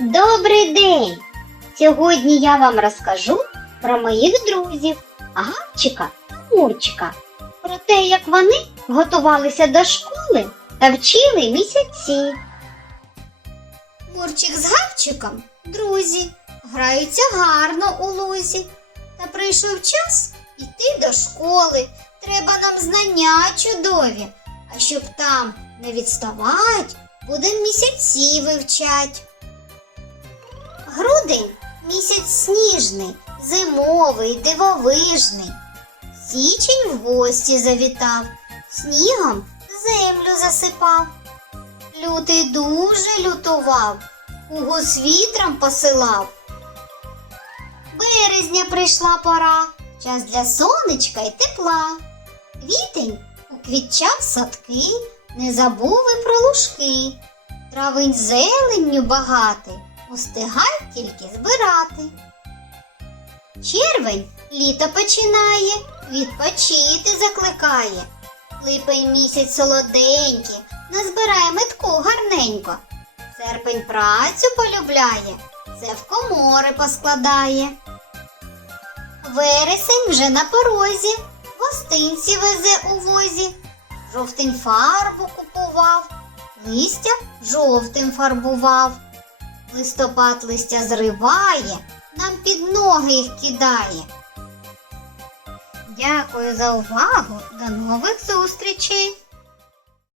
Добрий день! Сьогодні я вам розкажу про моїх друзів Гавчика та Мурчика, про те, як вони готувалися до школи та вчили місяці. Мурчик з Гавчиком друзі, граються гарно у лузі. Та прийшов час іти до школи. Треба нам знання чудові. А щоб там не відставать, будем місяці вивчать. Грудень місяць сніжний, зимовий, дивовижний. Січень в гості завітав, снігом землю засипав. Лютий дуже лютував, угус вітром посилав. Березня прийшла пора, час для сонечка й тепла. Квітень уквітчав садки, не забув і про лужки. Травень зеленню багатий, устигай тільки збирати. Червень літо починає, відпочити закликає. Липень місяць солоденький, назбирає метку гарненько. Серпень працю полюбляє, це в комори поскладає. Вересень вже на порозі, гостинці везе у возі. Жовтень фарбу купував, листя жовтим фарбував. Листопад листя зриває, нам під ноги їх кидає. Дякую за увагу. До нових зустрічей!